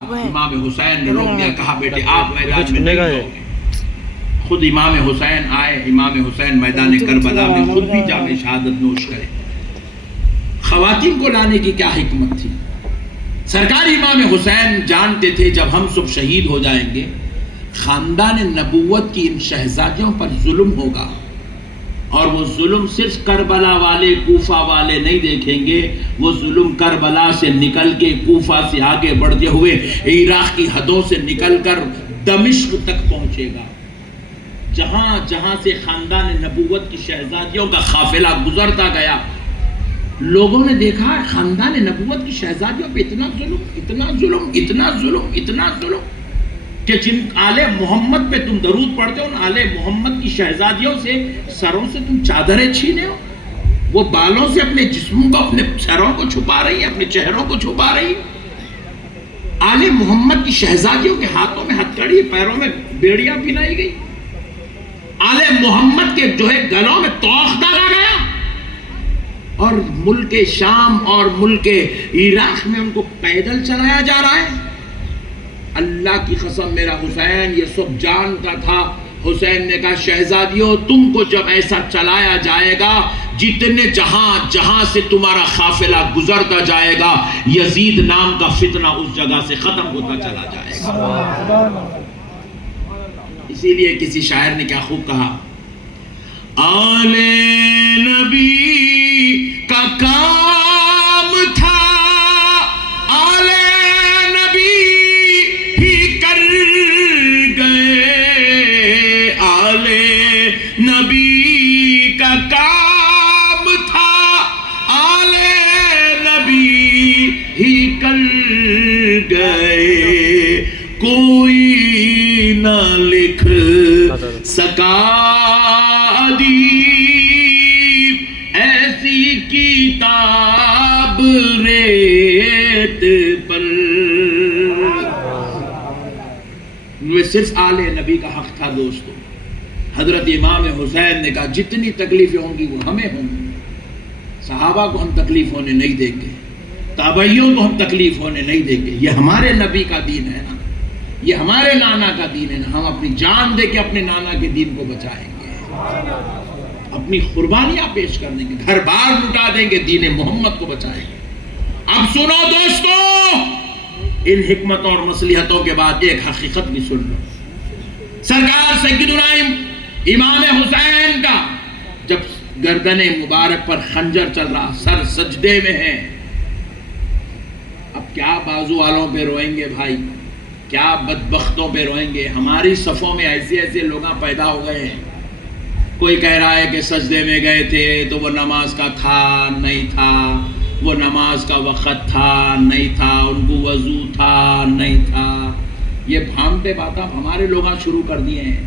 امام حسین نے روک دیا، کہا بیٹے آپ میدان میں نہیں جاؤ۔ خود امام حسین آئے، امام حسین میدان کربلا میں خود بھی جام شہادت نوش کرے۔ خواتین کو لانے کی کیا حکمت تھی؟ سرکار امام حسین جانتے تھے جب ہم سب شہید ہو جائیں گے خاندان نبوت کی ان شہزادیوں پر ظلم ہوگا، اور وہ ظلم صرف کربلا والے کوفہ والے نہیں دیکھیں گے، وہ ظلم کربلا سے نکل کے کوفہ سے آگے بڑھتے ہوئے عراق کی حدوں سے نکل کر دمشق تک پہنچے گا۔ جہاں جہاں سے خاندان نبوت کی شہزادیوں کا قافلہ گزرتا گیا، لوگوں نے دیکھا خاندان نبوت کی شہزادیوں پہ اتنا ظلم، اتنا ظلم، اتنا ظلم، اتنا ظلم کہ جن آل محمد پہ تم درود پڑھتے ہو، ان آل محمد کی شہزادیوں سے سروں سے تم چادریں چھینے ہو، وہ بالوں سے اپنے جسموں کو، اپنے سروں کو چھپا رہی ہے، اپنے چہروں کو چھپا رہی ہے۔ آل محمد کی شہزادیوں کے ہاتھوں میں ہتھکڑی، پیروں میں بیڑیاں پہنائی گئی، آل محمد کے جو ہے گلوں میں توق ڈالا گیا، اور ملک شام اور ملک عراق میں ان کو پیدل چلایا جا رہا ہے۔ اللہ کی قسم میرا حسین یہ سب جانتا تھا۔ حسین نے کہا شہزادیوں تم کو جب ایسا چلایا جائے گا، جتنے جہاں جہاں سے تمہارا قافلہ گزرتا جائے گا، یزید نام کا فتنہ اس جگہ سے ختم ہوتا چلا جائے گا۔ اسی لیے کسی شاعر نے کیا خوب کہا، آل نبی کا کام تھا آل نبی ہی کر گئے، آل نبی کا کام تھا آل نبی ہی کر گئے، کوئی نہ لکھ سکا ایسی کتاب ریت پر۔ وہ صرف آل نبی کا حق تھا دوستو۔ حضرت امام حسین نے کہا جتنی تکلیفیں ہوں گی وہ ہمیں ہوں گی، صحابہ کو ہم تکلیف ہونے نہیں دیں گے، تابعیوں کو ہم تکلیف ہونے نہیں دیں گے، یہ ہمارے نبی کا دین ہے نا، یہ ہمارے نانا کا دین ہے نا، ہم اپنی جان دے کے اپنے نانا کے دین کو بچائیں گے، اپنی قربانیاں پیش کر دیں گے، گھر بار لٹا دیں گے، دین محمد کو بچائیں گے۔ اب سنو دوستو، ان حکمتوں اور مصلحتوں کے بعد ایک حقیقت بھی سن لو۔ سرکار سیدنا امام حسین کا جب گردن مبارک پر خنجر چل رہا، سر سجدے میں ہے، اب کیا بازو والوں پہ روئیں گے بھائی، کیا بدبختوں پہ روئیں گے۔ ہماری صفوں میں ایسے ایسے لوگ پیدا ہو گئے ہیں، کوئی کہہ رہا ہے کہ سجدے میں گئے تھے تو وہ نماز کا تھا نہیں تھا، وہ نماز کا وقت تھا نہیں تھا، ان کو وضو تھا نہیں تھا، یہ بھانتے باتیں ہمارے لوگ شروع کر دیے ہیں۔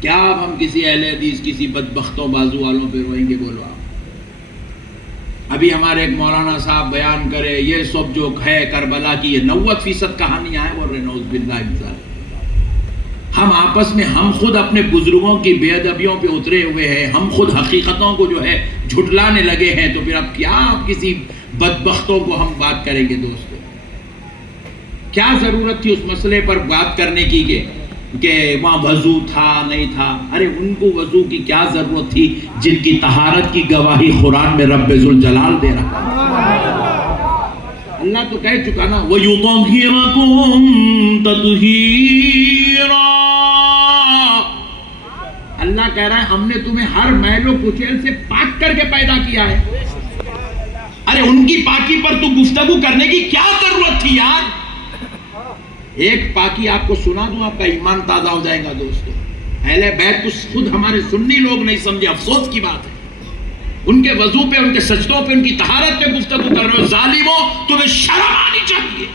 کیا اب ہم کسی اہل حدیث کسی بدبختوں بازو والوں پہ روئیں گے؟ بولو آپ۔ ابھی ہمارے ایک مولانا صاحب بیان کرے یہ سب جو ہے کربلا کی یہ 90% کہانیاں ہیں، بول رہے نعوذ باللہ من ذالک۔ ہم آپس میں ہم خود اپنے بزرگوں کی بے ادبیوں پہ اترے ہوئے ہیں، ہم خود حقیقتوں کو جو ہے جھٹلانے لگے ہیں، تو پھر اب کیا کسی بدبختوں کو ہم بات کریں گے؟ دوستو کیا ضرورت تھی اس مسئلے پر بات کرنے کی کہ وہاں وضو تھا نہیں تھا؟ ارے ان کو وضو کی کیا ضرورت تھی جن کی طہارت کی گواہی قرآن میں رب ذوالجلال دے رہا ہے۔ اللہ تو کہہ چکا نا وَيُطَهِّرَكُمْ تَطْهِيرًا، اللہ کہہ رہا ہے ہم نے تمہیں ہر میل و کچیل سے پاک کر کے پیدا کیا ہے۔ ارے ان کی پاکی پر تو گفتگو کرنے کی کیا ضرورت تھی یار؟ ایک پاکی آپ کو سنا دوں، آپ کا ایمان تازہ ہو جائے گا دوستو۔ اہل بیت کو خود ہمارے سنی لوگ نہیں سمجھے، افسوس کی بات ہے۔ ان کے وضو پہ، ان کے سجدوں پہ، ان کی طہارت پہ گفتگو کر رہے ہو، ظالموں تمہیں شرم آنی چاہیے۔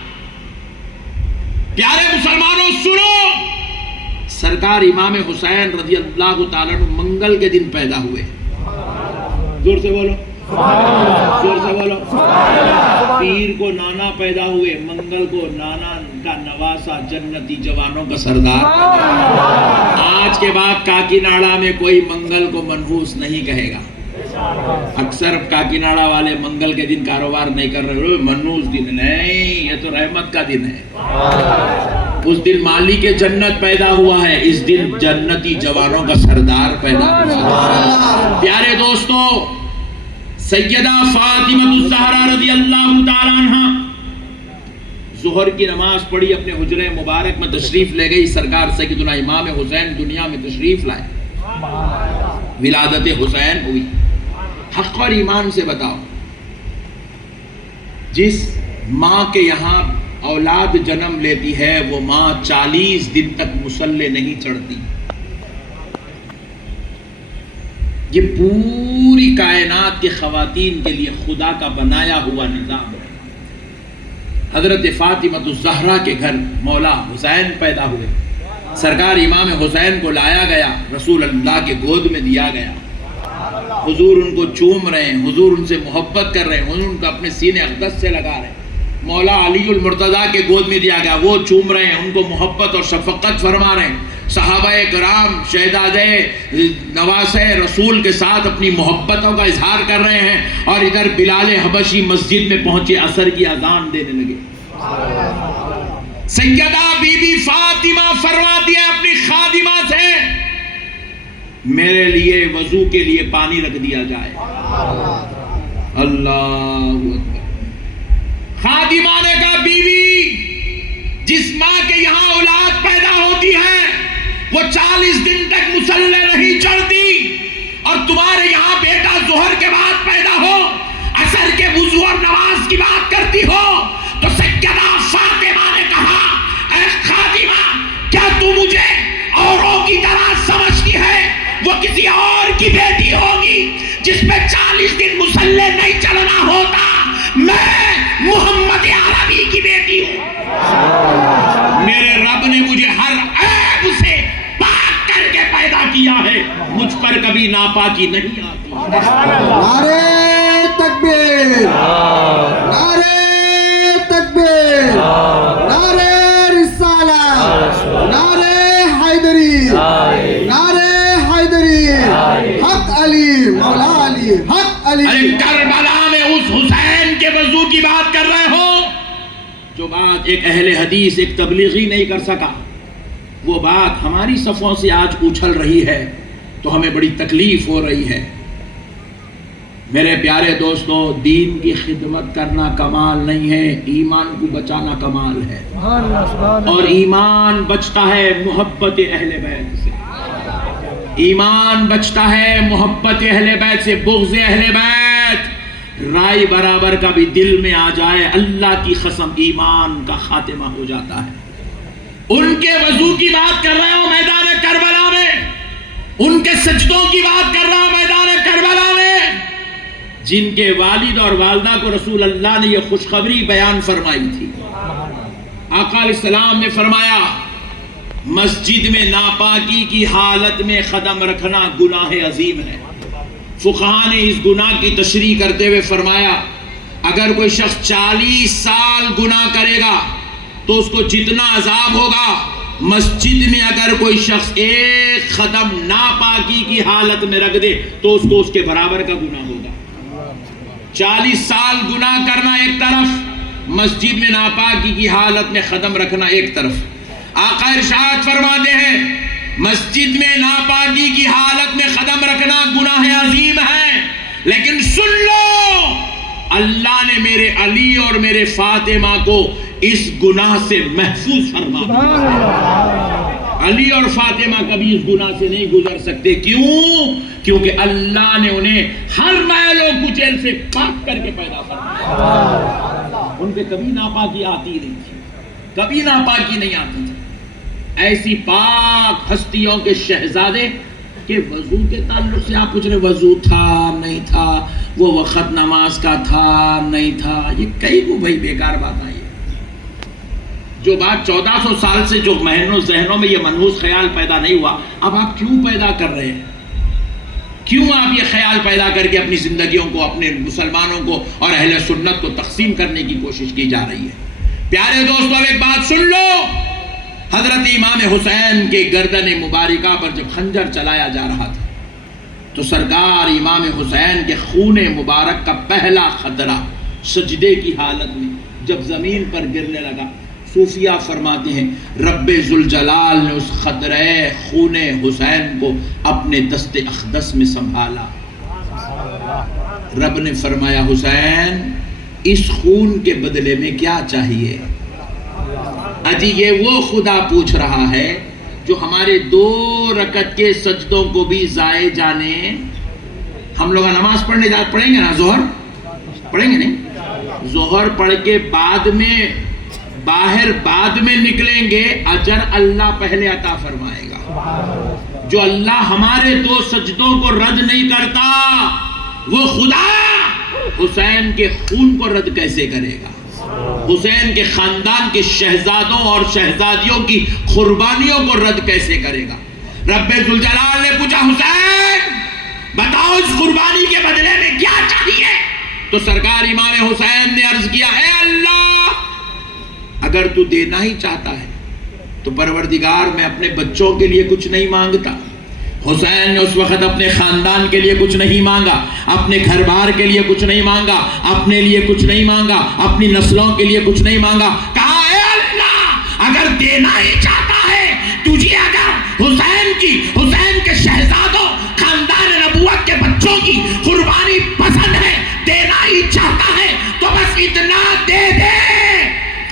پیارے مسلمانوں سنو، سرکار امام حسین رضی اللہ تعالیٰ عنہ منگل کے دن پیدا ہوئے۔ زور سے بولو، زور سے بولو۔ پیر کو نانا پیدا ہوئے، منگل کو نانا کا نواسا، جنتی جوانوں کا سردار۔ آج کے بعد کاکی ناڑا میں کوئی منگل کو منحوس نہیں کہے گا۔ اکثر کاکیناڑا والے منگل کے دن کاروبار نہیں کر رہے، منوس دن نہیں، یہ تو رحمت کا دن ہے۔ اس دن مالک جنت پیدا ہوا ہے، اس دن جنتی جوانوں کا سردار پیدا ہوا۔ پیارے دوستو، سیدہ فاطمہ الزہرا رضی اللہ تعالیٰ عنہ ظہر کی نماز پڑھی، اپنے حجرے مبارک میں تشریف لے گئی، سرکار سیدنا امام حسین دنیا میں تشریف لائے، ولادت حسین ہوئی۔ حق اور ایمان سے بتاؤ، جس ماں کے یہاں اولاد جنم لیتی ہے وہ ماں 40 دن تک مصلے نہیں چڑھتی۔ یہ پوری کائنات کے خواتین کے لیے خدا کا بنایا ہوا نظام ہے۔ حضرت فاطمہ الزہرا کے گھر مولا حسین پیدا ہوئے، سرکار امام حسین کو لایا گیا، رسول اللہ کے گود میں دیا گیا، حضور ان کو چوم رہے ہیں، حضور ان سے محبت کر رہے ہیں، حضور ان کو اپنے سینے اقدس سے لگا رہے ہیں۔ مولا علی المرتضیٰ کے گود میں دیا گیا، وہ چوم رہے ہیں، ان کو محبت اور شفقت فرما رہے ہیں۔ صحابہ کرام شہزادے نواسے رسول کے ساتھ اپنی محبتوں کا اظہار کر رہے ہیں، اور ادھر بلال حبشی مسجد میں پہنچے، عصر کی اذان دینے لگے۔ سیدہ بی بی فاطمہ فرماتی ہے اپنی خادمہ سے، میرے لیے وضو کے لیے پانی رکھ دیا جائے۔ اللہ اکبر۔ خادمہ نے کہا بیوی، جس ماں کے یہاں اولاد پیدا ہوتی ہے وہ 40 دن تک مصلے نہیں چڑھتی، اور تمہارے یہاں بیٹا ظہر کے بعد پیدا ہو، عصر کے وضو اور نماز کی بات کرتی ہو۔ تو سیدہ فاطمہ نے کہا، اے خادمہ، کیا تو مجھے اوروں کی طرح سمجھتی ہے؟ وہ کسی اور کی بیٹی ہوگی جس پہ 40 دن مصلے نہیں چلنا ہوتا، میں محمد عربی کی بیٹی ہوں۔ میرے رب نے مجھے ہر عیب سے پاک کر کے پیدا کیا ہے، مجھ پر کبھی ناپاکی نہیں آتی۔ نعرہ تکبیر، نعرہ تکبیر، نعرہ رسالت، نعرہ حیدری، نعرہ حیدری، حق علی، مولا علی، حق علی۔ کربلا میں اس حسین کے وضو کی بات کر رہے ہو، جو بات ایک اہل حدیث، ایک تبلیغی نہیں کر سکا، وہ بات ہماری صفوں سے آج اچھل رہی ہے تو ہمیں بڑی تکلیف ہو رہی ہے۔ میرے پیارے دوستو، دین کی خدمت کرنا کمال نہیں ہے، ایمان کو بچانا کمال ہے، اور ایمان بچتا ہے محبت اہل بیت سے، ایمان بچتا ہے محبت اہل بیت سے۔ بغض اہل بیت رائے برابر کا بھی دل میں آ جائے، اللہ کی قسم ایمان کا خاتمہ ہو جاتا ہے۔ ان کے وضو کی بات کر رہا ہوں میدان کربلا میں، ان کے سجدوں کی بات کر رہا ہوں میدان کربلا میں، جن کے والد اور والدہ کو رسول اللہ نے یہ خوشخبری بیان فرمائی تھی۔ آقا علیہ السلام نے فرمایا، مسجد میں ناپاکی کی حالت میں قدم رکھنا گناہ عظیم ہے۔ فقہاء نے اس گناہ کی تشریح کرتے ہوئے فرمایا، اگر کوئی شخص 40 سال گناہ کرے گا تو اس کو جتنا عذاب ہوگا، مسجد میں اگر کوئی شخص ایک قدم ناپاکی کی حالت میں رکھ دے تو اس کو اس کے برابر کا گناہ ہوگا۔ 40 سال گناہ کرنا ایک طرف، مسجد میں ناپاکی کی حالت میں قدم رکھنا ایک طرف۔ آقا ارشاد فرماتے ہیں، مسجد میں ناپاکی کی حالت میں قدم رکھنا گناہ عظیم ہے، لیکن سن لو، اللہ نے میرے علی اور میرے فاطمہ کو اس گناہ سے محفوظ فرما دیا۔ علی اور فاطمہ کبھی اس گناہ سے نہیں گزر سکتے۔ کیوں؟ کیونکہ اللہ نے انہیں ہر میل و کچیل سے پاک کر کے پیدا فرمایا۔ ان پہ کبھی ناپاکی آتی نہیں تھی، کبھی ناپاکی نہیں آتی تھی۔ ایسی پاک ہستیوں کے شہزادے کہ وضو کے تعلق سے آپ پوچھ رہے وضو تھا نہیں تھا، وہ وقت نماز کا تھا نہیں تھا، یہ کئی کو بھائی بیکار بات آئی ہے۔ جو بات 1400 سال سے جو ذہنوں میں یہ منحوس خیال پیدا نہیں ہوا، اب آپ کیوں پیدا کر رہے ہیں؟ کیوں آپ یہ خیال پیدا کر کے اپنی زندگیوں کو، اپنے مسلمانوں کو اور اہل سنت کو تقسیم کرنے کی کوشش کی جا رہی ہے؟ پیارے دوستو، اب ایک بات سن لو، حضرت امام حسین کے گردن مبارکہ پر جب خنجر چلایا جا رہا تھا، تو سرکار امام حسین کے خون مبارک کا پہلا خطرہ سجدے کی حالت میں جب زمین پر گرنے لگا، صوفیہ فرماتے ہیں رب ذوالجلال نے اس خطرہ خون حسین کو اپنے دست اقدس میں سنبھالا۔ رب نے فرمایا حسین اس خون کے بدلے میں کیا چاہیے؟ اجی یہ وہ خدا پوچھ رہا ہے جو ہمارے 2 رکعت کے سجدوں کو بھی ضائع جانے۔ ہم لوگ نماز پڑھنے پڑھیں گے نا، ظہر پڑھیں گے نہیں؟ ظہر پڑھ کے بعد میں نکلیں گے، اجر اللہ پہلے عطا فرمائے گا۔ جو اللہ ہمارے 2 سجدوں کو رد نہیں کرتا وہ خدا حسین کے خون کو رد کیسے کرے گا؟ حسین کے خاندان کے شہزادوں اور شہزادیوں کی قربانیوں کو رد کیسے کرے گا؟ رب ذوالجلال نے پوچھا حسین بتاؤ اس قربانی کے بدلے میں کیا چاہیے؟ تو سرکار امام حسین نے عرض کیا اے اللہ اگر تو دینا ہی چاہتا ہے تو پروردگار میں اپنے بچوں کے لیے کچھ نہیں مانگتا۔ حسین نے اس وقت اپنے خاندان کے لیے کچھ نہیں مانگا، اپنے گھر بار کے لیے کچھ نہیں مانگا، اپنے لیے کچھ نہیں مانگا، اپنی نسلوں کے لیے کچھ نہیں مانگا۔ کہا اے اللہ اگر دینا ہی چاہتا ہے، تجھے اگر حسین کے شہزادوں خاندان نبوت کے بچوں کی قربانی پسند ہے، دینا ہی چاہتا ہے تو بس اتنا دے دے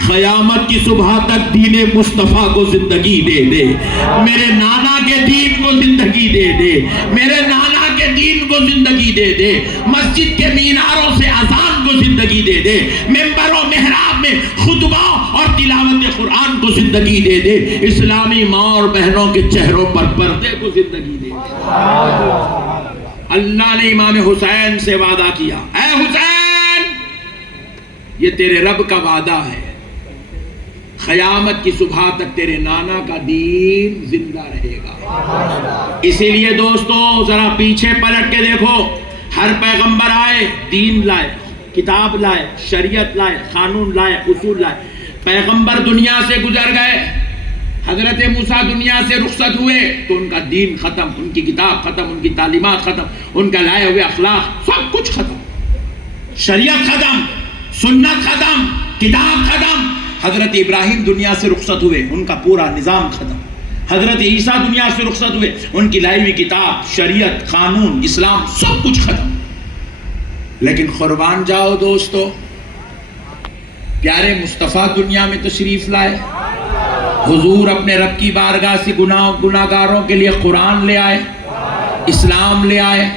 قیامت کی صبح تک دین مصطفیٰ کو زندگی دے دے، میرے نانا کے دین کو زندگی دے دے، میرے نانا کے دین کو زندگی دے دے، مسجد کے میناروں سے اذان کو زندگی دے دے، ممبر و محراب میں خطبہ اور تلاوت قرآن کو زندگی دے دے، اسلامی ماں اور بہنوں کے چہروں پر پردے کو زندگی دے دے۔ اللہ نے امام حسین سے وعدہ کیا اے حسین یہ تیرے رب کا وعدہ ہے، قیامت کی صبح تک تیرے نانا کا دین زندہ رہے گا۔ اسی لیے دوستو ذرا پیچھے پلٹ کے دیکھو، ہر پیغمبر آئے دین لائے، کتاب لائے، شریعت لائے، قانون لائے، اصول لائے۔ پیغمبر دنیا سے گزر گئے، حضرت موسیٰ دنیا سے رخصت ہوئے تو ان کا دین ختم، ان کی کتاب ختم، ان کی تعلیمات ختم، ان کا لائے ہوئے اخلاق سب کچھ ختم، شریعت ختم، سنت ختم، کتاب ختم۔ حضرت ابراہیم دنیا سے رخصت ہوئے، ان کا پورا نظام ختم۔ حضرت عیسیٰ دنیا سے رخصت ہوئے، ان کی لائی ہوئی کتاب، شریعت، قانون، اسلام سب کچھ ختم۔ لیکن قربان جاؤ دوستو، پیارے مصطفیٰ دنیا میں تشریف لائے، حضور اپنے رب کی بارگاہ سے گناہگاروں کے لیے قرآن لے آئے، اسلام لے آئے،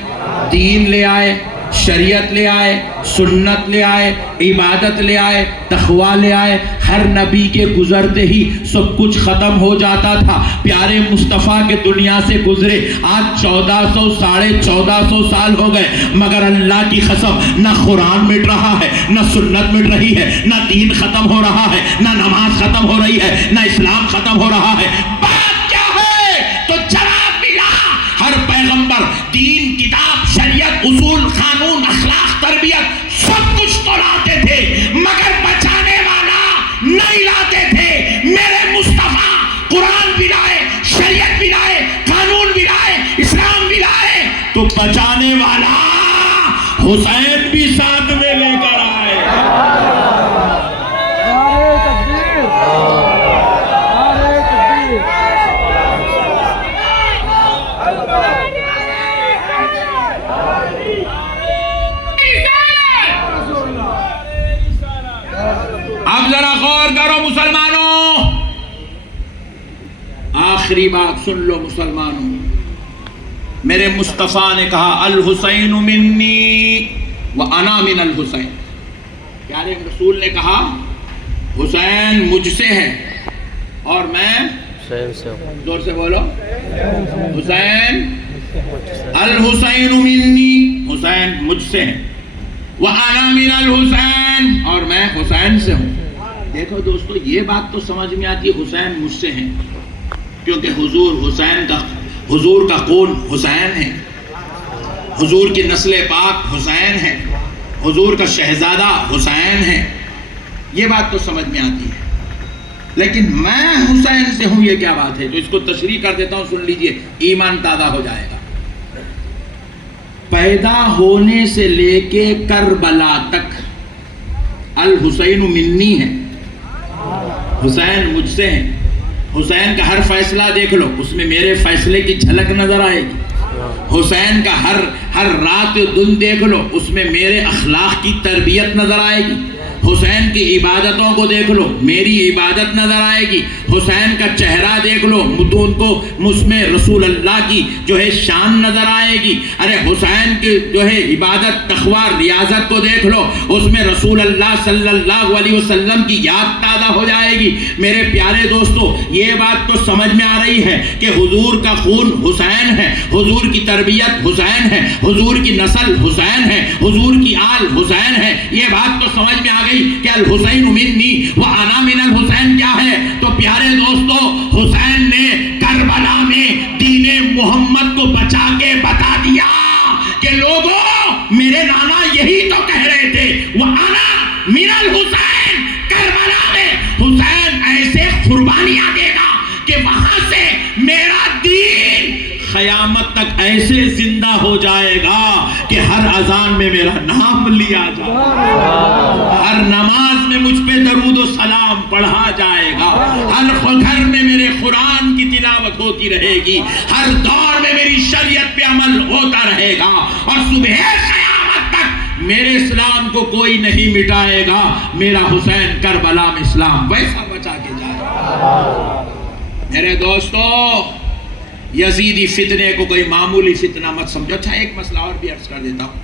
دین لے آئے، شریعت لے آئے، سنت لے آئے، عبادت لے آئے، تقویٰ لے آئے۔ ہر نبی کے گزرتے ہی سب کچھ ختم ہو جاتا تھا۔ پیارے مصطفیٰ کے دنیا سے گزرے آج 1400 سال ہو گئے، مگر اللہ کی قسم نہ قرآن مٹ رہا ہے، نہ سنت مٹ رہی ہے، نہ دین ختم ہو رہا ہے، نہ نماز ختم ہو رہی ہے، نہ اسلام ختم ہو رہا ہے۔ بات کیا ہے تو جواب ملا، ہر پیغمبر دین، کتاب، شریعت، اصول، قانون، اخلاق، تربیت سب کچھ تو لاتے تھے، مگر بچانے والا نہیں لاتے تھے۔ میرے مصطفیٰ قرآن بھی لائے، شریعت بھی لائے، قانون بھی لائے، اسلام بھی لائے، تو بچانے والا حسین بھی ساتھ میں لے کر آئے۔ اب ذرا غور کرو مسلمانوں، آخری بات سن لو مسلمانوں، میرے مصطفیٰ نے کہا الحسین منی وانا من الحسین۔ پیارے رسول نے کہا حسین مجھ سے ہے اور میں حسین سے ہوں۔ زور سے بولو، حسین الحسین منی، حسین مجھ سے ہے، وَأَنَا مِنَ الْحُسَيْنِ، اور میں حسین سے ہوں۔ دیکھو دوستو یہ بات تو سمجھ میں آتی ہے حسین مجھ سے ہیں، کیونکہ حضور کا قول حسین ہے، حضور کی نسل پاک حسین ہے، حضور کا شہزادہ حسین ہے، یہ بات تو سمجھ میں آتی ہے۔ لیکن میں حسین سے ہوں یہ کیا بات ہے؟ تو اس کو تشریح کر دیتا ہوں، سن لیجئے، ایمان تازہ ہو جائے گا۔ پیدا ہونے سے لے کے کربلا تک الحسین منی ہے، حسین مجھ سے ہیں۔ حسین کا ہر فیصلہ دیکھ لو، اس میں میرے فیصلے کی جھلک نظر آئے گی۔ حسین کا ہر رات دن دیکھ لو، اس میں میرے اخلاق کی تربیت نظر آئے گی۔ حسین کی عبادتوں کو دیکھ لو، میری عبادت نظر آئے گی۔ حسین کا چہرہ دیکھ لو، متون کو اس میں رسول اللہ کی جو ہے شان نظر آئے گی۔ ارے حسین کی جو ہے عبادت، تقویٰ، ریاضت کو دیکھ لو، اس میں رسول اللہ صلی اللہ علیہ وسلم کی یاد تازہ ہو جائے گی۔ میرے پیارے دوستو، یہ بات تو سمجھ میں آ رہی ہے کہ حضور کا خون حسین ہے، حضور کی تربیت حسین ہے، حضور کی نسل حسین ہے، حضور کی آل حسین ہے۔ یہ بات تو سمجھ میں آ گئی کہ الحسین منی وانا من الحسین کیا ہے۔ تو پیارے دوستو، حسین نے کربلا میں دین محمد کو بچا کے بتا دیا کہ لوگوں، میرے نانا یہی تو کہہ رہے تھے، وانا من الحسین۔ کربلا میں حسین ایسے قربانیاں دے گا کہ وہاں سے میرا دین قیامت تک ایسے زندہ ہو جائے گا کہ ہر اذان میں میرا نام لیا جائے گا، ہر نماز میں مجھ پہ درود و سلام پڑھا جائے گا، ہر گھر میں میرے قرآن کی تلاوت ہوتی رہے گی، ہر دور میں میری شریعت پہ عمل ہوتا رہے گا، اور صبح قیامت تک میرے اسلام کو کوئی نہیں مٹائے گا۔ میرا حسین کربلا میں اسلام ویسا بچا کے جائے گا۔ میرے دوستو، یزیدی فتنے کو کوئی معمولی فتنہ مت سمجھو۔ اچھا، ایک مسئلہ اور بھی عرض کر دیتا ہوں۔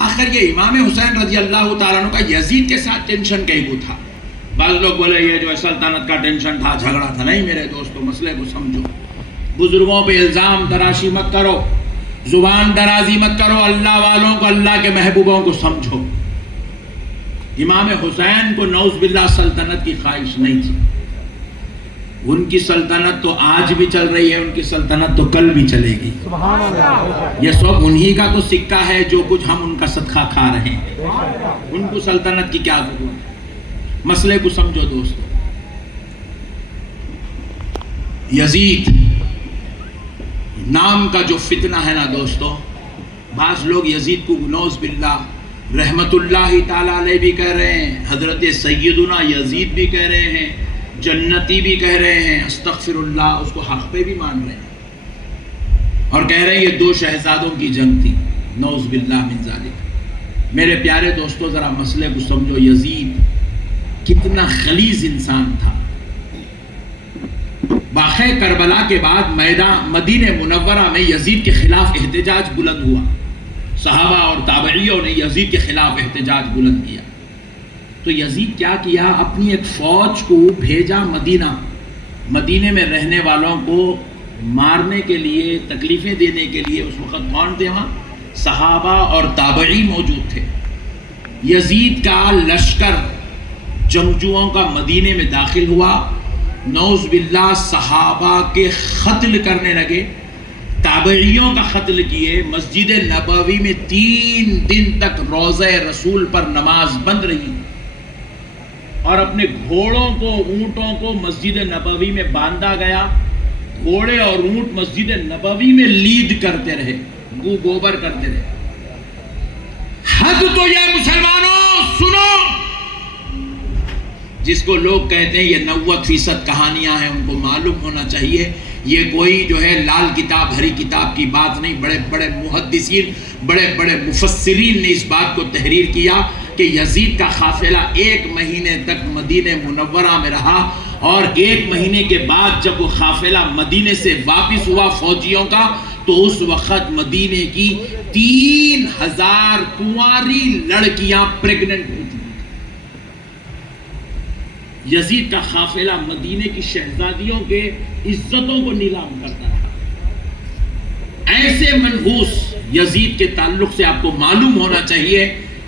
آخر یہ امام حسین رضی اللہ تعالیٰ عنہ کا یزید کے ساتھ ٹینشن کہیں کو تھا؟ بعض لوگ بولے یہ جو سلطنت کا ٹینشن تھا، جھگڑا تھا۔ نہیں میرے دوستو، مسئلے کو سمجھو۔ بزرگوں پہ الزام تراشی مت کرو، زبان درازی مت کرو، اللہ والوں کو، اللہ کے محبوبوں کو سمجھو۔ امام حسین کو نعوذ باللہ سلطنت کی خواہش نہیں تھی۔ ان کی سلطنت تو آج بھی چل رہی ہے، ان کی سلطنت تو کل بھی چلے گی۔ یہ سب انہی کا تو سکہ ہے، جو کچھ ہم ان کا صدقہ کھا رہے ہیں۔ ان کو سلطنت کی کیا ضرورت ہے؟ مسئلے کو سمجھو دوستو۔ یزید نام کا جو فتنہ ہے نا دوستو، بعض لوگ یزید کو نعوذ باللہ رحمت اللہ تعالیٰ علیہ بھی کہہ رہے ہیں، حضرت سیدنا یزید بھی کہہ رہے ہیں، جنتی بھی کہہ رہے ہیں، استغفر اللہ، اس کو حق پہ بھی مان رہے ہیں، اور کہہ رہے ہیں یہ دو شہزادوں کی جنگ تھی، نعوذ باللہ من ذالک۔ میرے پیارے دوستو، ذرا مسئلے کو سمجھو۔ یزید کتنا غلیظ انسان تھا۔ واقعہ کربلا کے بعد میدان مدینہ منورہ میں یزید کے خلاف احتجاج بلند ہوا۔ صحابہ اور تابعیوں نے یزید کے خلاف احتجاج بلند کیا۔ تو یزید کیا کیا؟ اپنی ایک فوج کو بھیجا مدینے میں رہنے والوں کو مارنے کے لیے، تکلیفیں دینے کے لیے۔ اس وقت کون تھے وہاں؟ صحابہ اور تابعی موجود تھے۔ یزید کا لشکر جنگجوؤں کا مدینے میں داخل ہوا، نعوذ باللہ صحابہ کے قتل کرنے لگے، تابعیوں کا قتل کیے۔ مسجد نبوی میں 3 دن تک روضہ رسول پر نماز بند رہی، اور اپنے گھوڑوں کو، اونٹوں کو مسجد نبوی میں باندھا گیا۔ گھوڑے اور اونٹ مسجد نبوی میں لید کرتے رہے، گوبر کرتے رہے۔ حد تو یہ مسلمانوں سنو، جس کو لوگ کہتے ہیں یہ 90% کہانیاں ہیں، ان کو معلوم ہونا چاہیے یہ کوئی جو ہے لال کتاب ہری کتاب کی بات نہیں۔ بڑے بڑے محدثین، بڑے بڑے مفسرین نے اس بات کو تحریر کیا کہ یزید کا قافلہ 1 مہینے تک مدینہ منورہ میں رہا، اور 1 مہینے کے بعد جب وہ قافلہ مدینے سے واپس ہوا فوجیوں کا، تو اس وقت مدینے کی 3000 کنواری لڑکیاں پریگننٹ ہوئی۔ یزید کا قافلہ مدینے کی شہزادیوں کے عزتوں کو نیلام کرتا رہا۔ ایسے منحوس یزید کے تعلق سے آپ کو معلوم ہونا چاہیے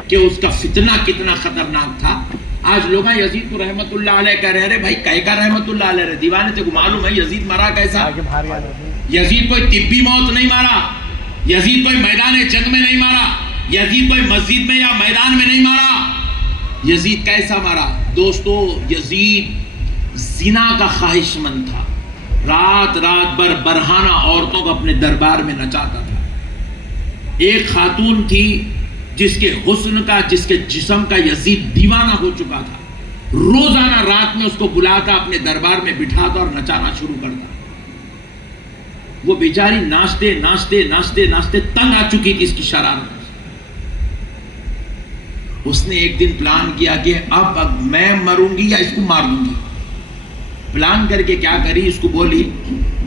کہ اس کا فتنہ کتنا خطرناک تھا۔ آج لوگ یزید کو رحمت اللہ علیہ کہہ رہے ہیں۔ بھائی کہے کا رحمت اللہ علیہ؟ دیوانے تھے کو معلوم ہے یزید مرا کیسا؟ یزید کوئی طبی موت نہیں مارا، یزید کوئی میدان جنگ میں نہیں مارا، یزید کوئی مسجد میں یا میدان میں نہیں مارا۔ یزید کیسا مارا دوستو؟ یزید زنا کا خواہش مند تھا، رات رات بھر برہنہ عورتوں کو اپنے دربار میں نچاتا تھا۔ ایک خاتون تھی جس کے حسن کا، جس کے جسم کا یزید دیوانہ ہو چکا تھا. روزانہ رات میں اس کو بلاتا، اپنے دربار میں بٹھاتا اور نچانا شروع کرتا. وہ بیچاری ناچتے ناچتے ناچتے ناچتے تنگ آ چکی تھی اس کی شرارت. اس نے ایک دن پلان کیا کہ اب میں مروں گی یا اس کو مار دوں گی. پلان کر کے کیا کری، اس کو بولی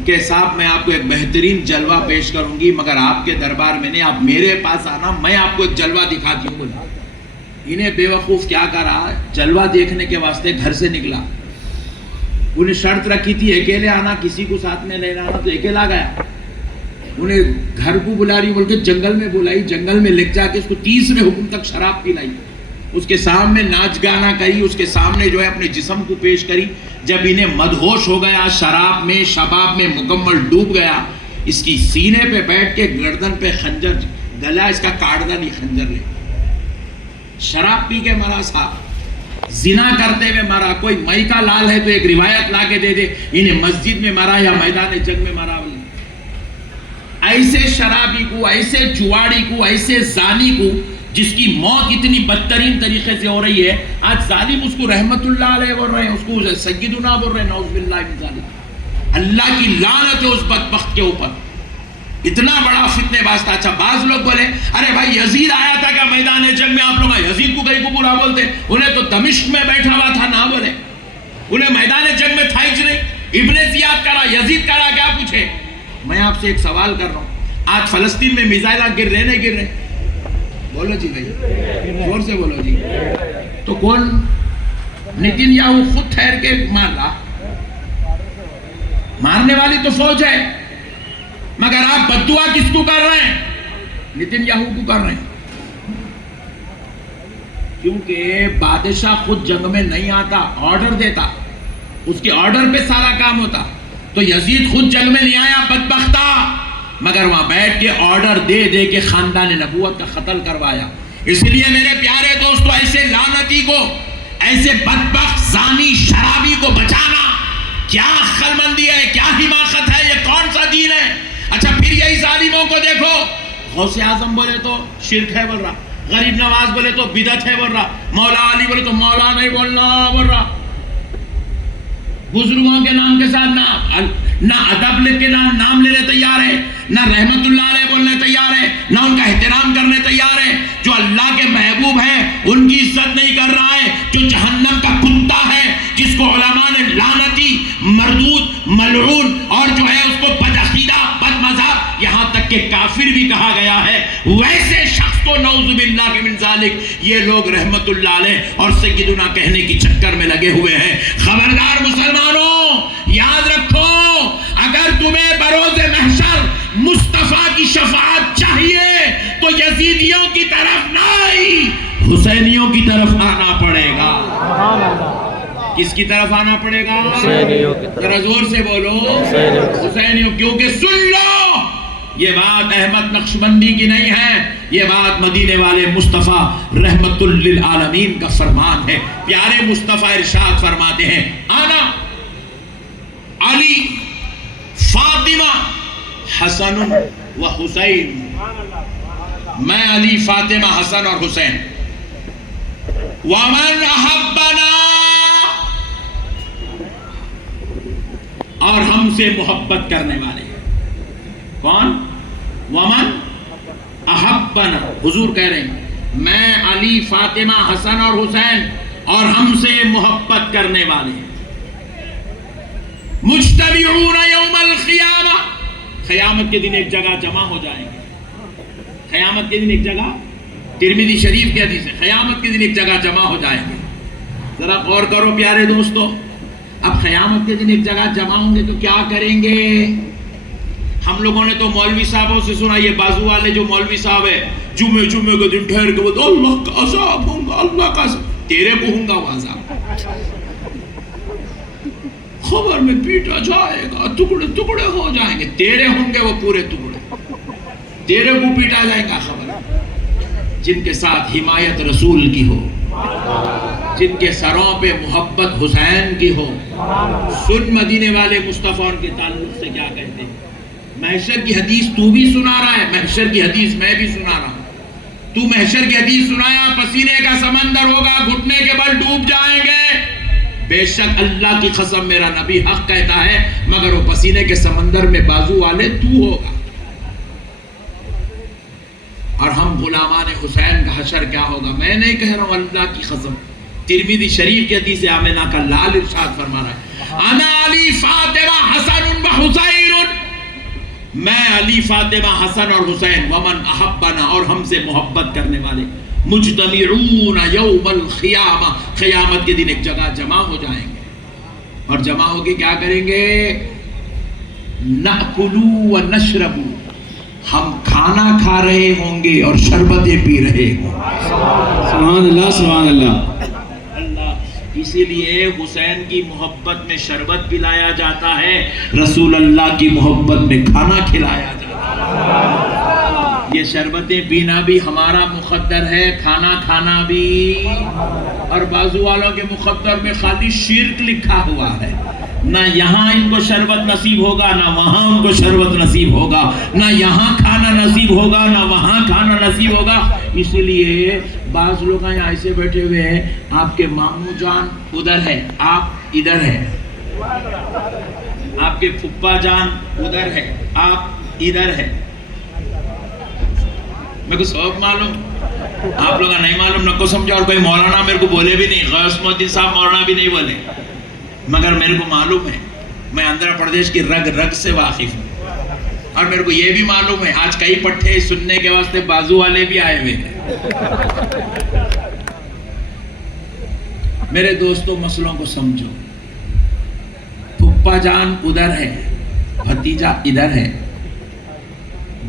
کہ صاحب میں آپ کو ایک بہترین جلوہ پیش کروں گی، مگر آپ کے دربار میں نہیں، آپ میرے پاس آنا، میں آپ کو ایک جلوہ دکھاتی ہوں. بولی انہیں بے وقوف کیا کرا، جلوہ دیکھنے کے واسطے گھر سے نکلا. انہیں شرط رکھی تھی اکیلے آنا، کسی کو ساتھ میں لینا آنا، تو اکیلا گیا. انہیں گھر کو بلا رہی بول کے جنگل میں بلائی، جنگل میں لے جا کے اس کو 30ویں حکم تک شراب پلائی، اس کے سامنے ناچ گانا کری، اس کے سامنے جو ہے اپنے جسم کو پیش کری. جب انہیں مدہوش ہو گیا، شراب میں شباب میں مکمل ڈوب گیا، اس کی سینے پہ بیٹھ کے گردن پہ خنجر گلا، اس کا کاٹدا نہیں، خنجر لے. شراب پی کے مرا صاحب، زنا کرتے ہوئے مرا. کوئی مئی کا لال ہے تو ایک روایت لا کے دے دے انہیں مسجد میں مرا یا میدان جنگ میں مرا. ایسے شرابی کو، ایسے جواڑی کو، ایسے زانی کو جس کی موت اتنی بدترین طریقے سے ہو رہی ہے، آج ظالم اس کو رحمت اللہ علیہ بول رہے ہیں، اس کو سیدنا بول رہے ہیں، نعوذ باللہ من ذالک. اللہ کی لعنت ہے اس بدبخت کے اوپر. اتنا بڑا فتنے باز تھا. اچھا بعض لوگ بولے ارے بھائی یزید آیا تھا کیا میدان جنگ میں، آپ لوگ یزید کو کہیں کو برا بولتے؟ انہیں تو دمشق میں بیٹھا ہوا تھا، نہ بولے. انہیں میدان جنگ میں تھا ہی نہیں. ابن زیاد کرا، یزید کرا، کیا پوچھے. میں آپ سے ایک سوال کر رہا ہوں، آج فلسطین میں میزائلہ گر رہے نہیں گر رہے؟ بولو جی بھائی، زور سے بولو جی. تو کون؟ نتن یاہو خود ٹھہر کے مار رہا. مارنے والی تو فوج ہے، مگر آپ بددعا کس کو کر رہے ہیں؟ نتن یاہو کو کر رہے ہیں. کیونکہ بادشاہ خود جنگ میں نہیں آتا، آرڈر دیتا، اس کے آرڈر پہ سارا کام ہوتا. تو یزید خود جنگ میں نہیں آیا بدبختہ، مگر وہاں بیٹھ کے آرڈر دے دے کے خاندان نبوت کا قتل کروایا. اس لیے میرے پیارے دوستو، ایسے لعنتی کو، ایسے بدبخت زانی شرابی کو بچانا کیا عقل مندی ہے، کیا حماقت ہے، یہ کون سا دین ہے؟ اچھا پھر یہی ظالموں کو دیکھو، غوث اعظم بولے تو شرک ہے بول رہا، غریب نواز بولے تو بدعت ہے بول رہا، مولا علی بولے تو مولا نہیں بولنا بول رہا. بزرگوں کے نام کے ساتھ نہ ادب لکھ کے نام لینے تیار ہے، نہ رحمت اللہ علیہ بولنے تیار ہے، نہ ان کا احترام کرنے تیار ہے. جو اللہ کے محبوب ہیں ان کی عزت نہیں کر رہا ہے، جو جہنم کا کتا ہے، جس کو علماء نے لعنتی، مردود، ملعون اور جو ہے اس کو بدعقیدہ، بد مذہب، یہاں تک کہ کافر بھی کہا گیا ہے، ویسے شخص کو نعوذ باللہ من ذالک یہ لوگ رحمت اللہ علیہ اور سیدنا کہنے کی چکر میں لگے ہوئے ہیں. خبردار مسلمانوں، یاد رکھو، اگر تمہیں بروز محشر مصطفیٰ کی شفاعت چاہیے تو یزیدیوں کی طرف نہیں، حسینیوں کی طرف آنا پڑے گا. کس کی طرف آنا پڑے گا؟ حسینیوں کی طرف. ذرا زور سے بولو، حسینیوں. کیونکہ سن لو، یہ بات احمد نقشبندی کی نہیں ہے، یہ بات مدینے والے مصطفیٰ رحمت للعالمین کا فرمان ہے. پیارے مصطفیٰ ارشاد فرماتے ہیں، آنا علی فاطمہ حسن و حسین، میں علی، فاطمہ، حسن اور حسین. ومن احبنا، اور ہم سے محبت کرنے والے. کون؟ ومن احبنا، حضور کہہ رہے ہیں میں علی، فاطمہ، حسن اور حسین اور ہم سے محبت کرنے والے. مجتمعون یوم القیامہ، قیامت کے دن ایک جگہ جمع ہو جائیں گے. قیامت کے دن ایک جگہ، ترمذی شریف کی حدیث ہے، قیامت کے دن ایک جگہ جمع ہو جائیں گے. ذرا غور کرو پیارے دوستو، اب قیامت کے دن ایک جگہ جمع ہوں گے تو کیا کریں گے؟ ہم لوگوں نے تو مولوی صاحبوں سے سنا، یہ بازو والے جو مولوی صاحب ہے، جمعے کے دن ٹھہر کے بولتے اللہ کا عذاب ہوں گا، اللہ کا عذاب. تیرے کو ہوں گا وہ عذاب، خبر میں پیٹا جائے گا، ٹکڑے ٹکڑے ہو جائیں گے. تیرے ہوں گے وہ پورے ٹکڑے، تیرے کو پیٹا جائے گا. خبر جن کے ساتھ حمایت رسول کی ہو، جن کے سروں پہ محبت حسین کی ہو، سن مدینے والے مصطفیٰ ان کے تعلق سے کیا کہتے ہیں. محشر کی حدیث تو بھی سنا رہا ہے، محشر کی حدیث میں بھی سنا رہا ہوں۔ تو محشر کی حدیث سنایا، پسینے کا سمندر ہوگا، گھٹنے کے بل ڈوب جائیں گے۔ بے شک اللہ کی قسم میرا نبی حق کہتا ہے، مگر وہ پسینے کے سمندر میں بازو والے تو ہوگا۔ اور ہم غلامان حسین کا حشر کیا ہوگا؟ میں نہیں کہہ رہا ہوں، اللہ کی قسم، ترمذی شریف کی حدیث آمنہ کا لال ارشاد فرما رہا ہے، انا علی فاطمہ حسن و حسین، میں علی فاطمہ حسن اور حسین، ومن احبنا، اور ہم سے محبت کرنے والے، مجتمعون یوم القیامہ، قیامت کے دن ایک جگہ جمع ہو جائیں گے، اور جمع ہو کے کیا کریں گے؟ نأکلوا و نشربوا، ہم کھانا کھا رہے ہوں گے اور شربتیں پی رہے ہوں گے۔ سبحان اللہ سبحان اللہ۔ اسی لیے حسین کی محبت میں شربت پلایا جاتا ہے، رسول اللہ کی محبت میں کھانا کھلایا جاتا ہے۔ یہ شربتیں پینا بھی ہمارا مقدر ہے، کھانا کھانا بھی، اور بازو والوں کے مقدر میں خالی شرک لکھا ہوا ہے۔ نہ یہاں ان کو شربت نصیب ہوگا، نہ وہاں ان کو شربت نصیب ہوگا، نہ یہااں کھانا نصیب ہوگا، نہ وہاں کھانا نصیب ہوگا۔ اس لیے بعض لوگ یہاں ایسے بیٹھے ہوئے ہیں، آپ کے ماموں جان ادھر ہے، آپ ادھر ہے، آپ کے پھپھا جان ادھر ہے، آپ ادھر ہے۔ میرے کو سب معلوم، آپ لوگوں نہیں معلوم، نہ کو سمجھا، اور کوئی مولانا میرے کو بولے بھی نہیں، غوث محدث صاحب مولانا بھی نہیں بولے، مگر میرے کو معلوم ہے، میں آندھرا پردیش کی رگ رگ سے واقف ہوں، اور میرے کو یہ بھی معلوم ہے آج کئی پٹھے سننے کے واسطے بازو والے بھی آئے ہوئے ہیں۔ میرے دوستوں مسئلوں کو سمجھو، پھپھا جان ادھر ہے، بھتیجا ادھر ہے،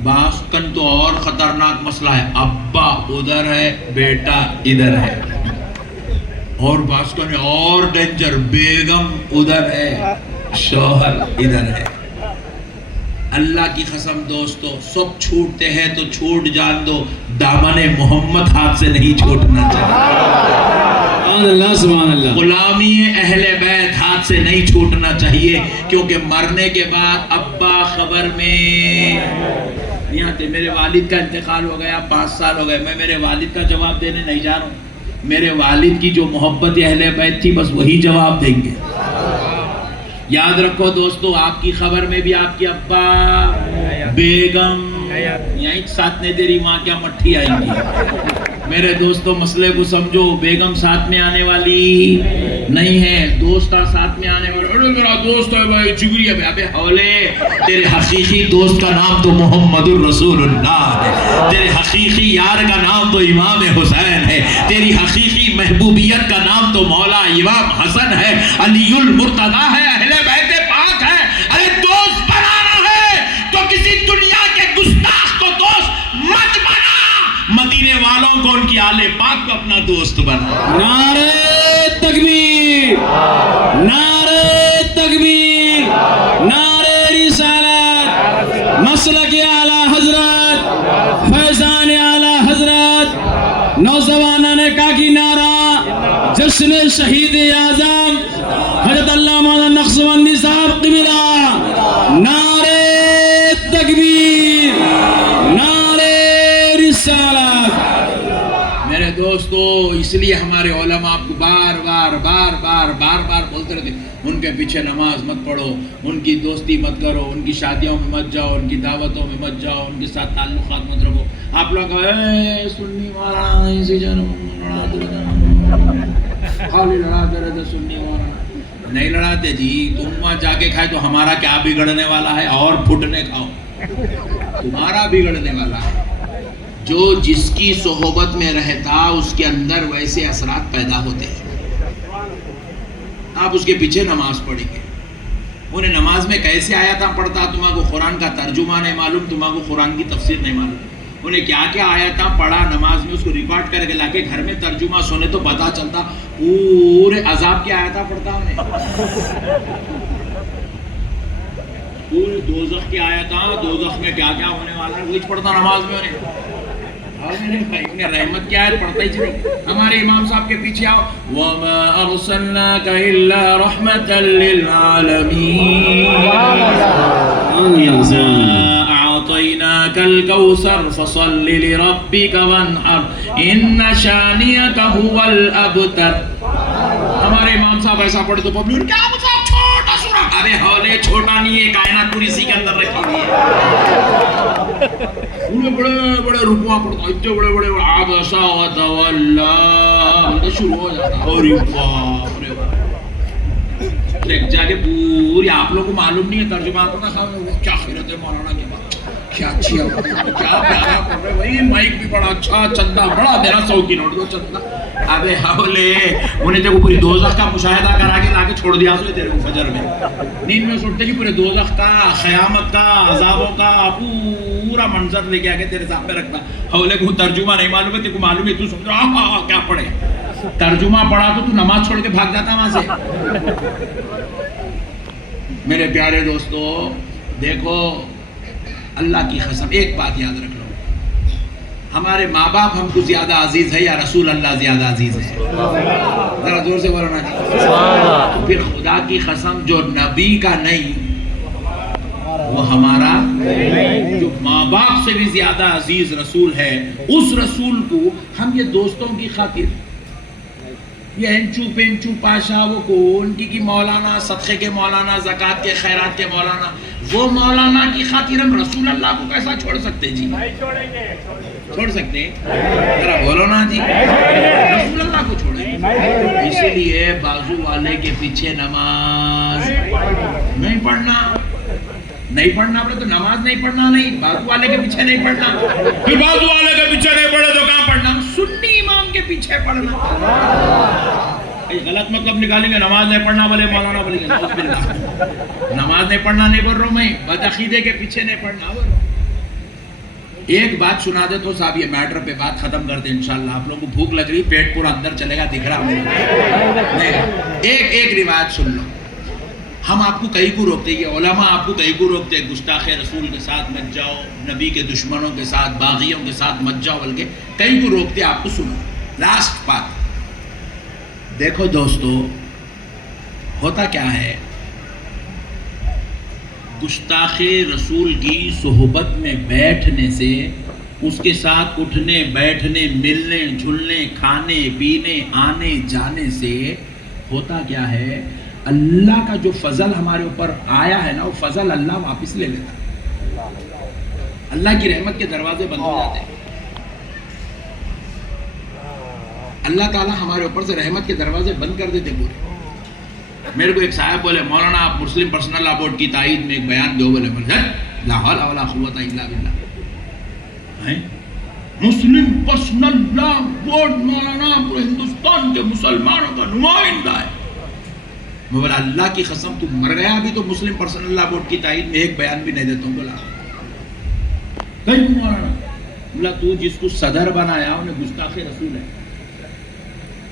باسکن تو اور خطرناک مسئلہ ہے، ابا ادھر ہے، بیٹا ادھر ہے، اور باسکن میں اور ڈینجر، بیگم ادھر ہے، شوہر ادھر ہے۔ اللہ کی قسم دوستو، سب چھوٹتے ہیں تو چھوٹ جان دو، دامن محمد ہاتھ سے نہیں چھوٹنا چاہیے۔ سبحان اللہ سبحان اللہ۔ غلامی اہل بیت ہاتھ سے نہیں چھوٹنا چاہیے، کیونکہ مرنے کے بعد ابا خبر میں یہاں تھے۔ میرے والد کا انتقال ہو گیا، 5 سال ہو گئے، میں میرے والد کا جواب دینے نہیں جا رہا ہوں، میرے والد کی جو محبت اہل بیت تھی بس وہی جواب دیں گے۔ یاد رکھو دوستو، آپ کی خبر میں بھی آپ کی ابا، بیگم، یہیں ساتھ نے تیری ماں کیا مٹھی آئیں گی۔ میرے دوستو مسئلے کو سمجھو، بیگم ساتھ میں آنے والی نہیں ہے، دوست ساتھ میں آنے والا، ارے میرا دوست ہے بھائی، جگری ہے، ابے حولے، تیرے حقیقی دوست کا نام تو محمد الرسول اللہ ہے، تیرے حقیقی یار کا نام تو امام حسین ہے، تیری حقیقی محبوبیت کا نام تو مولا امام حسن ہے، علی المرتضیٰ ہے، اہل بیت پاک ہے۔ ارے دوست بنانا ہے تو کسی دنیا کے گستاخ کو دوست مت بنا، مدینے والوں کو، ان کی آل پاک کو اپنا دوست بنا۔ نعرہ تکبیر، نعرہ تکبیر، نعرہ رسالت، مسلک اعلی حضرت، فیضان اعلی حضرت، نوجوانان کاکی نعرہ، جشن شہید اعظم حضرت علامہ مولانا نقشبندی صاحب قبلہ، نعرہ تکبیر، نعرہ رسالت۔ میرے دوستو اس لیے ہمارے علماء آپ کو بار بار بولتے رہتے، ان کے پیچھے نماز مت پڑھو، ان کی دوستی مت کرو، ان کی شادیوں میں مت جاؤ، ان کی دعوتوں میں مت جاؤ، ان کے ساتھ تعلقات مت رکھو۔ آپ لوگ سنی مولانا ایسی خالی لڑاتے رہتے، سنی مولانا نہیں لڑاتے جی، تم وہاں جا کے کھائے تو ہمارا کیا بگڑنے والا ہے، اور پھٹنے کھاؤ، تمہارا بگڑنے والا ہے۔ جو جس کی صحبت میں رہتا اس کے اندر ویسے اثرات پیدا ہوتے ہیں۔ آپ اس کے پیچھے نماز پڑھیں گے، انہیں نماز میں کیسے آیاتاں پڑھتا، تمہارا کو قرآن کا ترجمہ نہیں معلوم، تمہارا کو قرآن کی تفسیر نہیں معلوم، انہیں کیا کیا آیاتاں پڑھا نماز میں، اس کو ریکارڈ کر کے لا کے گھر میں ترجمہ سنے تو پتا چلتا پورے عذاب کی آیاتاں پڑھتا انہیں، پورے دوزخ کی آیاتاں، دوزخ میں کیا کیا ہونے والا ہے وہی پڑھتا نماز میں انہیں۔ رحمت کی آیت پڑھتا ہی چلے۔ ہمارے امام صاحب کے پیچھے آؤ، وَمَا أَرْسَلْنَاكَ إِلَّا رَحْمَةً لِّلْعَالَمِينَ، أعطيناك الكوثر فصل لربك وانحر إن شانئك هو الأبتر. ہمارے امام صاحب ایسا پڑھے تو پبلک کیا مطلب چھوٹا سورہ؟ ابے حولے چھوٹا نہیں ہے، کائنات پوری اسی کے اندر رکھی ہوئی ہے. انہیں بڑے بڑے رکوع پڑھتا، اتنے بڑے بڑے عبس وتولی شروع ہو جاتا. اور جا کے پوری آپ لوگوں کو معلوم نہیں ہے ترجمہ آتا نا صاحب کیا خیرت ہے مولانا کے بعد کیا اچھی ہے کیا پیارا پڑھ رہے بھائی مائک بھی بڑا اچھا چندہ بڑا میرا 100 کی نوٹ دو چندہ. ابے حولے انہیں دیکھو پوری دوزخ کا مشاہدہ کرا کے لا کے چھوڑ دیا سوئے تیرے کو فجر میں نیند میں سوٹتے کہ پورے دوزخ کا قیامت کا عذابوں کا پورا منظر لے کے آگے تیرے سامنے رکھنا. حولے کو ترجمہ نہیں معلوم ہے تیرے کو معلوم ہے تو سمجھو کیا پڑھے. ترجمہ پڑھا تو نماز چھوڑ کے بھاگ جاتا وہاں سے. میرے پیارے دوستو دیکھو اللہ کی قسم ایک بات یاد رکھ لو، ہمارے ماں باپ ہم کو زیادہ عزیز ہے یا رسول اللہ زیادہ عزیز ہے؟ ذرا زور سے بولو نا جی. پھر خدا کی قسم جو نبی کا نہیں وہ ہمارا جو ماں باپ سے بھی زیادہ عزیز رسول ہے، اس رسول کو ہم یہ دوستوں کی خاطر یہ انچو پینچو پاشا وہ کون کی مولانا صدقے کے مولانا زکوٰۃ کے خیرات کے مولانا وہ مولانا کی خاطر ہم رسول اللہ کو کیسا چھوڑ سکتے جی؟ چھوڑ سکتے؟ ذرا بولو نا جی. رسول اللہ کو چھوڑیں. اسی لیے بازو والے کے پیچھے نماز نہیں پڑھنا. نہیں پڑھنا بولے تو نماز نہیں پڑھنا نہیں، بازو والے کے پیچھے نہیں پڑھنا. پھر بازو والے کے پیچھے نہیں پڑھے تو کہاں پڑھنا؟ سنی امام کے پیچھے پڑھنا. غلط مطلب نکالیں گے نماز نہیں پڑھنا بولے مولانا بولے گے نماز نہیں پڑھنا نہیں بول رہا ہوں میں، بدعقیدے کے پیچھے نہیں پڑھنا بول رہا ہوں. ایک بات سنا دے تو صاحب یہ میٹر پہ بات ختم کر دیں انشاءاللہ. آپ لوگوں کو بھوک لگ رہی، پیٹ پورا اندر چلے گا دکھ رہا نہیں. ایک روایت سن لو. ہم آپ کو کئی کو روکتے ہیں، یہ علماء آپ کو کئی کو روکتے ہیں گستاخ رسول کے ساتھ مت جاؤ، نبی کے دشمنوں کے ساتھ باغیوں کے ساتھ مت جاؤ، بلکہ کئی کو روکتے ہیں. آپ کو سنو لاسٹ بات. دیکھو دوستو ہوتا کیا ہے، گستاخ رسول کی صحبت میں بیٹھنے سے، اس کے ساتھ اٹھنے بیٹھنے ملنے جھلنے کھانے پینے آنے جانے سے ہوتا کیا ہے، اللہ کا جو فضل ہمارے اوپر آیا ہے نا وہ فضل اللہ واپس لے لیتا ہے. اللہ کی رحمت کے دروازے بند ہو جاتے ہیں. اللہ تعالیٰ ہمارے اوپر سے رحمت کے دروازے بند کر دیتے پورے. میرے کو ایک صاحب بولے مولانا آپ مسلم پرسنل لا بورڈ کی تائید میں ایک بیان دو. بولے لا حول ولا قوت الا باللہ. مسلم پرسنل لا بورڈ مولانا پورے ہندوستان کے مسلمانوں کا نمائندہ ہے. میں بولا اللہ کی قسم تو مر گیا ابھی تو مسلم پرسنل لا بورڈ کی تائید میں ایک بیان بھی نہیں دیتا ہوں. بولا مولانا بولا تو جس کو صدر بنایا انہیں گستاخ رسول ہے،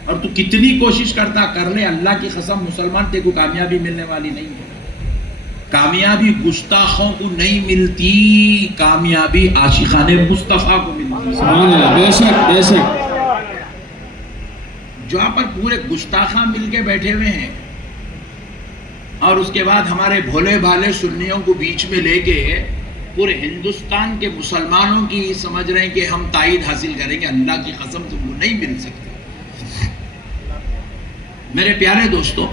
اور تو کتنی کوشش کرتا کر لے اللہ کی قسم مسلمان تے کو کامیابی ملنے والی نہیں ہے. کامیابی گستاخوں کو نہیں ملتی، کامیابی عاشقان مصطفیٰ کو ملتی. سبحان اللہ. بے شک بے شک. جہاں پر پورے گستاخاں مل کے بیٹھے ہوئے ہیں اور اس کے بعد ہمارے بھولے بھالے سنیوں کو بیچ میں لے کے پورے ہندوستان کے مسلمانوں کی سمجھ رہے ہیں کہ ہم تائید حاصل کریں گے، اللہ کی قسم تم کو نہیں مل سکتی. میرے پیارے دوستو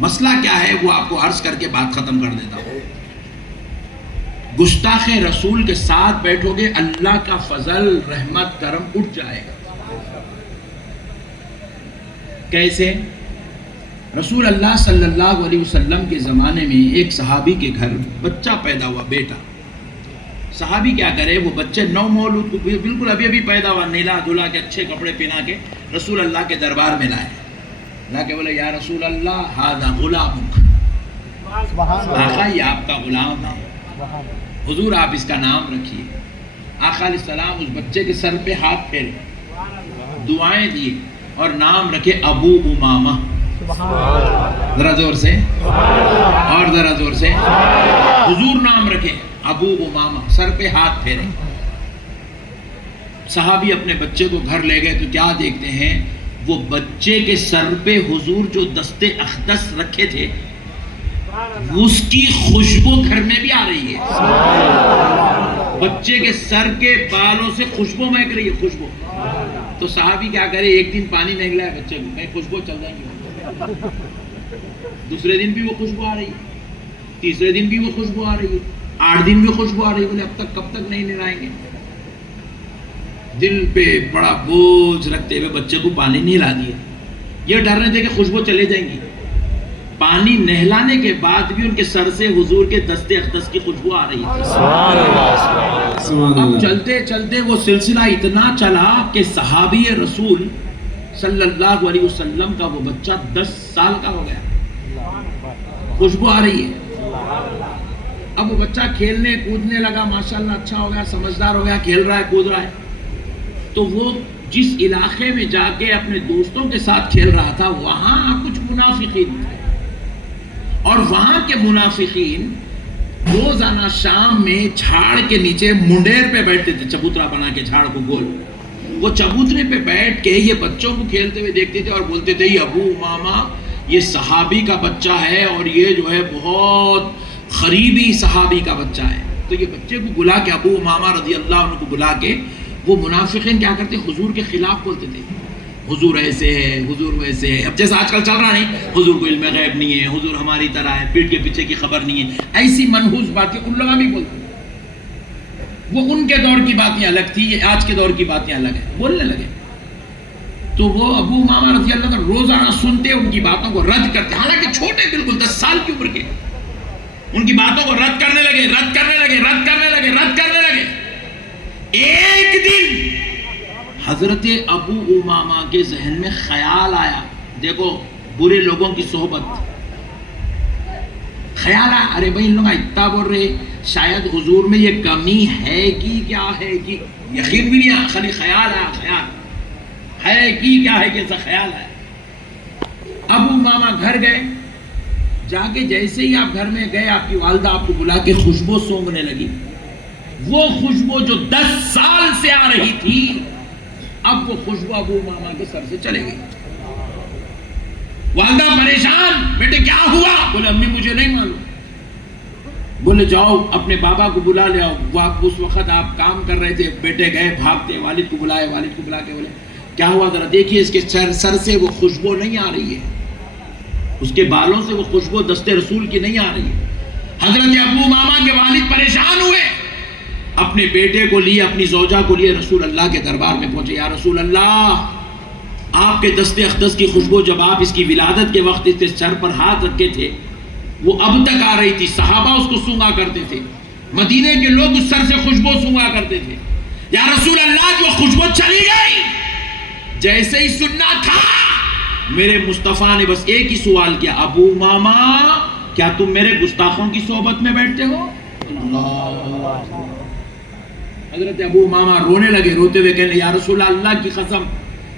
مسئلہ کیا ہے وہ آپ کو عرض کر کے بات ختم کر دیتا ہوں. گستاخ رسول کے ساتھ بیٹھو گے اللہ کا فضل رحمت کرم اٹھ جائے گا. کیسے؟ رسول اللہ صلی اللہ علیہ وسلم کے زمانے میں ایک صحابی کے گھر بچہ پیدا ہوا، بیٹا. صحابی کیا کرے، وہ بچے نو مولود کو بالکل ابھی پیدا ہوا نیلا دھلا کے اچھے کپڑے پہنا کے رسول اللہ کے دربار میں لائے. لا کے بولے یا رسول اللہ ھذا غلامک، آقا یہ آپ کا غلام ہے، حضور آپ اس کا نام رکھیے. آقا علیہ السلام اس بچے کے سر پہ ہاتھ پھیرے، دعائیں دیے اور نام رکھے ابو امامہ. ذرا زور سے اور ذرا زور سے. حضور نام رکھے ابو امامہ، سر پہ ہاتھ پھیرے. صحابی اپنے بچے کو گھر لے گئے تو کیا دیکھتے ہیں، وہ بچے کے سر پہ حضور جو دستے اقدس رکھے تھے اس کی خوشبو گھر میں بھی آ رہی ہے. بچے کے سر کے بالوں سے خوشبو مہک رہی ہے, خوشبو. تو صحابی کیا کرے, ایک دن پانی نہیں ملا ہے بچے کو, کہیں خوشبو چل جائیں گے. دوسرے دن بھی وہ خوشبو آ رہی ہے, تیسرے دن بھی وہ خوشبو آ رہی ہے, 8 دن بھی خوشبو آ رہی ہے. بولے اب تک کب تک نہیں نہلائیں گے؟ دل پہ بڑا بوجھ رکھتے ہوئے بچے کو پانی نہیں لا دیا. یہ ڈر رہے تھے کہ خوشبو چلے جائیں گی. پانی نہلانے کے بعد بھی ان کے سر سے حضور کے دست اقدس کی خوشبو آ رہی تھی. اب چلتے چلتے وہ سلسلہ اتنا چلا کہ صحابی رسول صلی اللہ علیہ وسلم کا وہ بچہ 10 سال کا ہو گیا, خوشبو آ رہی ہے. اب وہ بچہ کھیلنے کودنے لگا, ماشاءاللہ اچھا ہو گیا, سمجھدار ہو گیا, کھیل رہا ہے کود رہا ہے. تو وہ جس علاقے میں جا کے اپنے دوستوں کے ساتھ کھیل رہا تھا, وہاں کچھ منافقین تھے, اور وہاں کے منافقین روزانہ شام میں جھاڑ کے نیچے منڈیر پہ بیٹھتے تھے, چبوترا بنا کے جھاڑ کو گول. وہ چبوترے پہ بیٹھ کے یہ بچوں کو کھیلتے ہوئے دیکھتے تھے اور بولتے تھے یہ ابو امامہ یہ صحابی کا بچہ ہے, اور یہ جو ہے بہت قریبی صحابی کا بچہ ہے. تو یہ بچے کو بلا کے, ابو امامہ رضی اللہ عنہ کو بلا کے, وہ منافقین کیا کرتے, حضور کے خلاف بولتے تھے, حضور ایسے ہے, حضور ویسے ہے. اب جیسا آج کل چل رہا نہیں, حضور کو علم غیب نہیں ہے, حضور ہماری طرح ہے, پیٹ کے پیچھے کی خبر نہیں ہے, ایسی منحوس باتیں ان لوگ بھی بولتے ہیں. وہ ان کے دور کی باتیں الگ تھی, یہ آج کے دور کی باتیں الگ ہیں, بولنے لگے. تو وہ ابو امامہ رضی اللہ عنہ روزانہ سنتے, ان کی باتوں کو رد کرتے, حالانکہ چھوٹے بالکل 10 سال کی عمر کے, ان کی باتوں کو رد کرنے لگے, رد کرنے لگے, رد کرنے لگے, رد کرنے لگے. ایک دن حضرت ابو امامہ کے ذہن میں خیال آیا, دیکھو برے لوگوں کی صحبت, خیال آیا ارے بھائی ان لوگ اتنا بول رہے, شاید حضور میں یہ کمی ہے کہ کیا ہے, کہ یقین بھی نہیں آیا, خالی خیال آیا, خیال ہے کہ کیا ہے, کیسا خیال آیا. ابو امامہ گھر گئے, جا کے جیسے ہی آپ گھر میں گئے, آپ کی والدہ آپ کو بلا کے خوشبو سونگنے لگی. وہ خوشبو جو 10 سال سے آ رہی تھی, اب وہ خوشبو ابو امامہ کے سر سے چلے گئی. والدہ پریشان, بیٹے کیا ہوا؟ بولے امی مجھے نہیں معلوم. بولے جاؤ اپنے بابا کو بلا لے آؤ. اس وقت آپ کام کر رہے تھے, بیٹے گئے بھاگتے, والد کو بلائے, والد کو بلا کے بولے کیا ہوا ذرا دیکھیے, اس کے سر سے وہ خوشبو نہیں آ رہی ہے, اس کے بالوں سے وہ خوشبو دست رسول کی نہیں آ رہی ہے. حضرت ابو امامہ کے والد پریشان ہوئے, اپنے بیٹے کو لیے, اپنی زوجہ کو لیے رسول اللہ کے دربار میں پہنچے. یا رسول اللہ, آپ کے دست اقدس کی خوشبو جب آپ اس کی ولادت کے وقت اس کے سر پر ہاتھ رکھے تھے وہ اب تک آ رہی تھی, صحابہ اس کو سونگا کرتے تھے, مدینے کے لوگ اس سر سے خوشبو سونگا کرتے تھے. یا رسول اللہ جو خوشبو چلی گئی, جیسے ہی سننا تھا میرے مصطفیٰ نے بس ایک ہی سوال کیا, ابو امامہ کیا تم میرے گستاخوں کی صحبت میں بیٹھتے ہو؟ اللہ. حضرت ابو امامہ رونے لگے, روتے ہوئے کہنے یا رسول اللہ کی قسم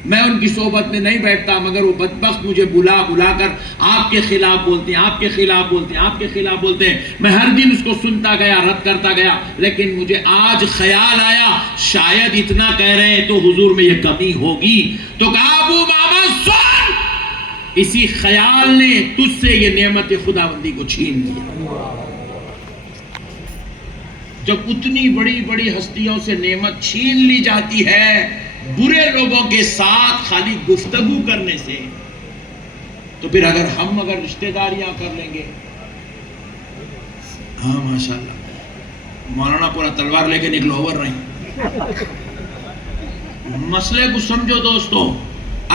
میں ان کی صحبت میں نہیں بیٹھتا, مگر وہ بدبخت مجھے بلا بلا کر آپ کے خلاف بولتے ہیں, آپ کے خلاف بولتے ہیں, آپ کے خلاف بولتے ہیں. میں ہر دن اس کو سنتا گیا, رد کرتا گیا, لیکن مجھے آج خیال آیا شاید اتنا کہہ رہے ہیں تو حضور میں یہ کمی ہوگی. تو کہا ابو امامہ سن, اسی خیال نے تجھ سے یہ نعمت خداوندی کو چھین لیا. جب اتنی بڑی بڑی ہستیوں سے نعمت چھین لی جاتی ہے برے لوگوں کے ساتھ خالی گفتگو کرنے سے, تو پھر اگر رشتہ داریاں کر لیں گے. ہاں ماشاءاللہ مولانا پورا تلوار لے کے نکلو, اوور نہیں. مسئلے کو سمجھو دوستو,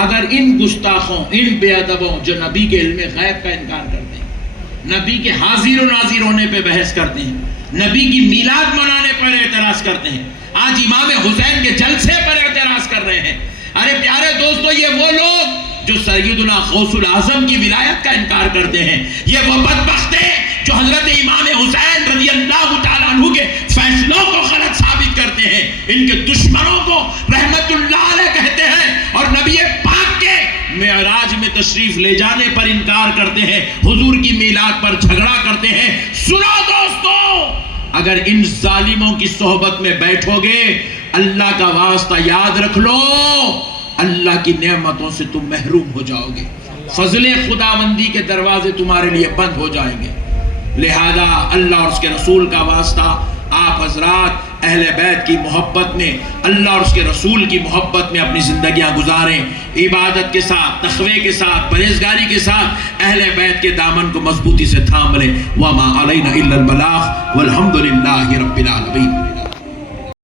اگر ان گستاخوں, ان بے ادبوں جو نبی کے علم غیب کا انکار کرتے ہیں, نبی کے حاضر و ناظر ہونے پہ بحث کرتے ہیں, نبی کی میلاد منانے پر اعتراض کرتے ہیں, آج امام حسین کے جلسے پر اعتراض کر رہے ہیں. ارے پیارے دوستو, یہ وہ لوگ جو سیدنا غوث الاعظم کی ولایت کا انکار کرتے ہیں, یہ وہ بدبخت ہیں جو حضرت امام حسین رضی اللہ تعالیٰ عنہ کے فیصلوں کو غلط ثابت کرتے ہیں, ان کے دشمنوں کو رحمت اللہ علیہ کہتے ہیں, اور نبی پاک کے معراج میں تشریف لے جانے پر انکار کرتے ہیں, حضور کی میلاد پر جھگڑا کرتے ہیں. سنو دوستو, اگر ان ظالموں کی صحبت میں بیٹھو گے, اللہ کا واسطہ یاد رکھ لو, اللہ کی نعمتوں سے تم محروم ہو جاؤ گے, فضل خداوندی کے دروازے تمہارے لیے بند ہو جائیں گے. لہذا اللہ اور اس کے رسول کا واسطہ آپ حضرات اہل بیت کی محبت میں، اللہ اور اس کے رسول کی محبت میں اپنی زندگیاں گزاریں، عبادت کے ساتھ، تقوی کے ساتھ، پرہیزگاری کے ساتھ اہل بیت کے دامن کو مضبوطی سے تھام لیں۔ وَمَا عَلَيْنَا إِلَّا الْبَلَاغُ وَالْحَمْدُ لِلَّهِ رَبِّ العالمین۔